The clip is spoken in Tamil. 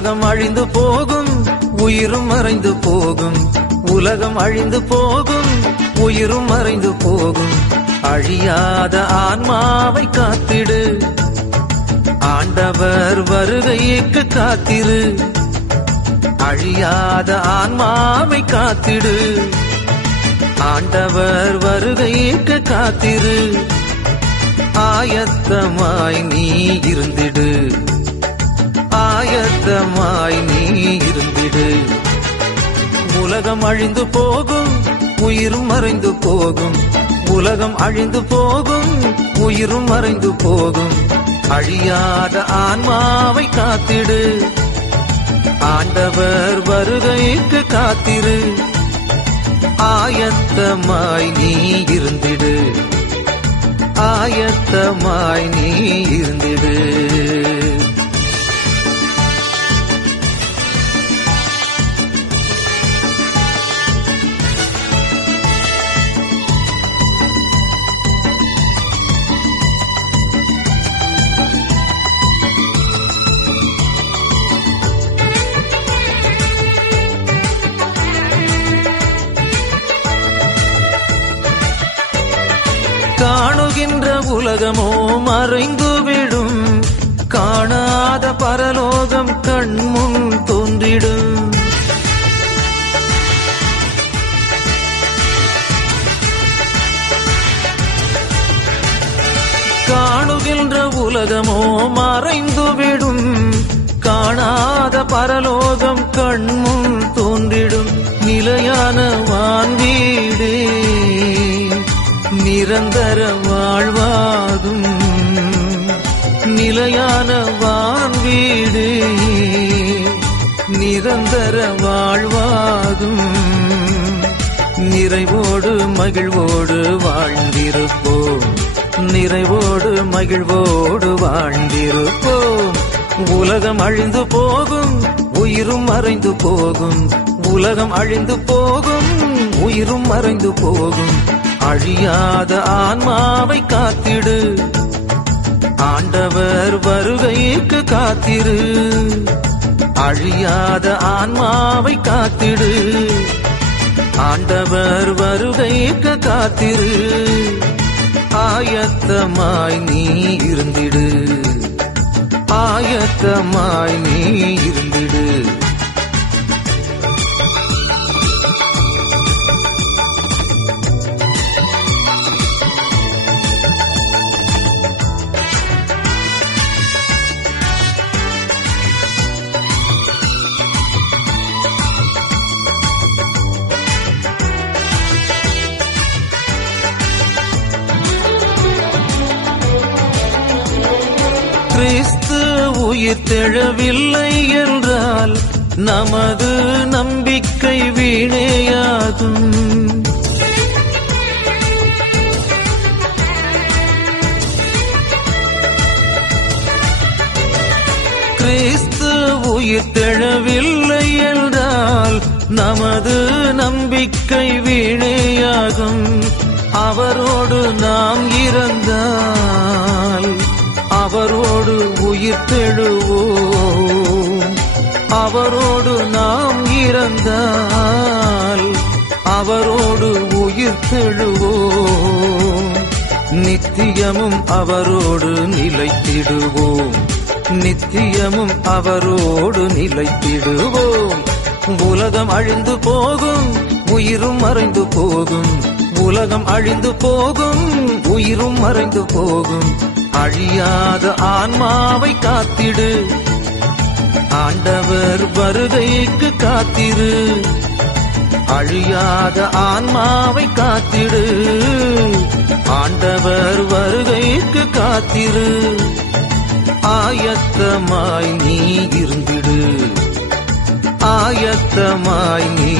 உலகம் அழிந்து போகும், உயிரும் மறைந்து போகும். உலகம் அழிந்து போகும், உயிரும் மறைந்து போகும். அழியாத ஆன்மாவை காத்திடு, ஆண்டவர் வருகைக்கு காத்திரு. அழியாத ஆன்மாவை காத்திடு, ஆண்டவர் வருகைக்கு காத்திரு. ஆயத்தமாய் நீ இருந்திடு, ஆயத்தமாய் நீ இருந்திடு. உலகம் அழிந்து போகும், உயிரும் மறைந்து போகும். உலகம் அழிந்து போகும், உயிரும் மறைந்து போகும். அழியாத ஆன்மாவை காத்திடு, ஆண்டவர் வருகைக்கு காத்திரு. ஆயத்தமாய் நீ இருந்திடு, ஆயத்தமாய் நீ இருந்திடு. காணுகின்ற உலகமோ மறைந்துவிடும், காணாத பரலோகம் கண்முன் தோன்றிடும். காணுகின்ற உலகமோ மறைந்துவிடும், காணாத பரலோகம் கண்முன் தோன்றிடும். நிலையான வான்வீடே நிரந்தர வாழ்வாகும், நிலையான வான்வீடு நிரந்தர வாழ்வாகும். நிறைவோடு மகிழ்வோடு வாழ்ந்திருப்போம், நிறைவோடு மகிழ்வோடு வாழ்ந்திருப்போம். உலகம் அழிந்து போகும், உயிரும் மறைந்து போகும். உலகம் அழிந்து போகும், உயிரும் மறைந்து போகும். அழியாத ஆன்மாவை காத்திடு, ஆண்டவர் வருகைக்கு காத்திரு. அழியாத ஆன்மாவை காத்திடு, ஆண்டவர் வருகைக்கு காத்திரு. ஆயத்தமாய் நீ இருந்திடு, ஆயத்தமாய் நீ இருந்திடு. கிறிஸ்து உயிர் தெழவில்லை என்றால் நமது நம்பிக்கை வீணேயாகும். கிறிஸ்து உயிர் தெழவில்லை என்றால் நமது நம்பிக்கை வீணேயாகும். அவரோடு நாம் இறந்தால் அவரோடு உயிர் தெழுவோம். அவரோடு நாம் இறந்தால் அவரோடு உயிர் தெழுவோம். நித்தியமும் அவரோடு நிலைத்திடுவோம், நித்தியமும் அவரோடு நிலைத்திடுவோம். உலகம் அழிந்து போகும், உயிரும் மறைந்து போகும். உலகம் அழிந்து போகும், உயிரும் மறைந்து போகும். அழியாத ஆன்மாவை காத்திடு, ஆண்டவர் வருகைக்கு காத்திரு. அழியாத ஆன்மாவை காத்திடு, ஆண்டவர் வருகைக்கு காத்திரு. ஆயத்தமாய் நீ இருந்திடு, ஆயத்தமாய் நீ